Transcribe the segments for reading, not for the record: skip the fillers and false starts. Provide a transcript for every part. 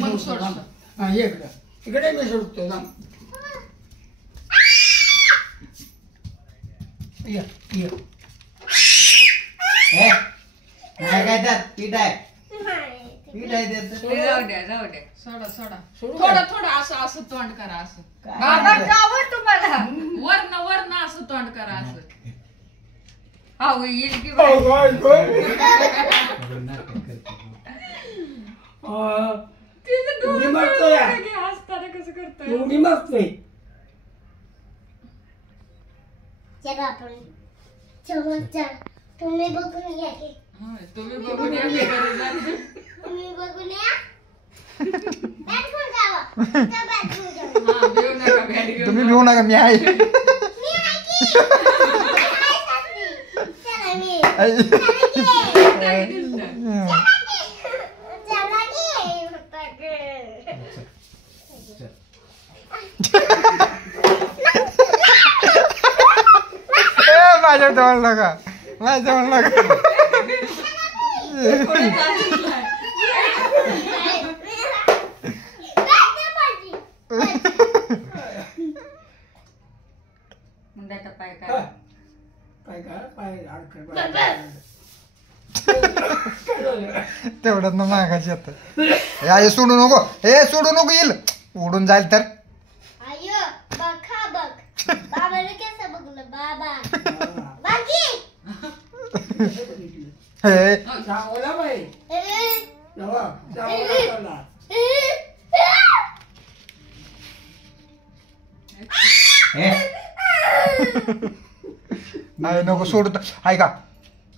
मग सोड. हा इकडे मी सोडतो ना. ये ये नाही काय त्यात पीठ आहे त्यात. जाऊ द्या सोडा सोडू थोडं का? थोडं असं तोंड करा असं. काय बाबा नाही. गावं तुम्हाला वरण असं तोंड करा असं. अहो येईल की बाई. तिचं डोळं मी मरतोय. कळलं की हसताना कसं करतोय. मी मरतोय. चला आपण तुम्ही बघून या की. होय, तुम्ही बघून या मी घरी जाते. तुम्ही बघून या. बॅट घेऊन जावा. त्या बॅट घेऊन जावा. हा, भिऊ नका, बॅट घेऊन तुम्ही जा. भिवू नका मी आहे मी आहे की. मी आहे सासरी. चला मी. आई. चला की. काय दिसतं? चला की. फक्त की. माझ्या जवळ नका माझ्या जवळ नका कोणी जात नाही. मुंड्याचा पाय काय तेवढ्यात ना मागायची आता आई सोडू नको हे सोडू नको येईल उडून जाईल तर आयो बघा बघ बाबाने कसं बघलं बाबा बाकी हे चांगला बाई नाही नको सोडू तर ऐका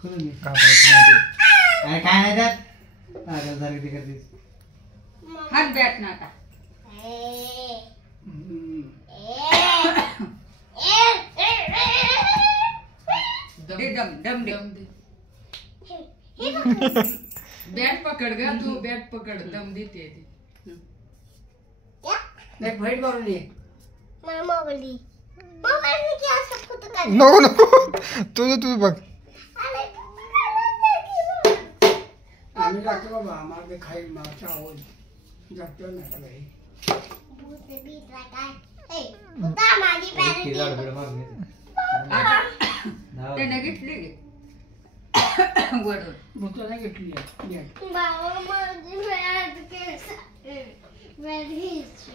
काय नाही त्यात पागलसारखी ती करतेस. हात बॅट नका. दम दे. बॅट पकड ग तू बॅट पकड दम देते ती. एक फाईट मारून ये. मोबाईल की असं कुठं काय नको नको तुझं बघ आम्ही जातो बाबा आम्हाला ते खाईल माझा आवाज जातो नाही का बाई. भूत बीत काय उता माझी ती पॅरेंट लाडबड मारून घेते. त्याने घेतली वडून. भूताने घेतली आहे. बाबा माझी बॅट केस बॅट घ्यायची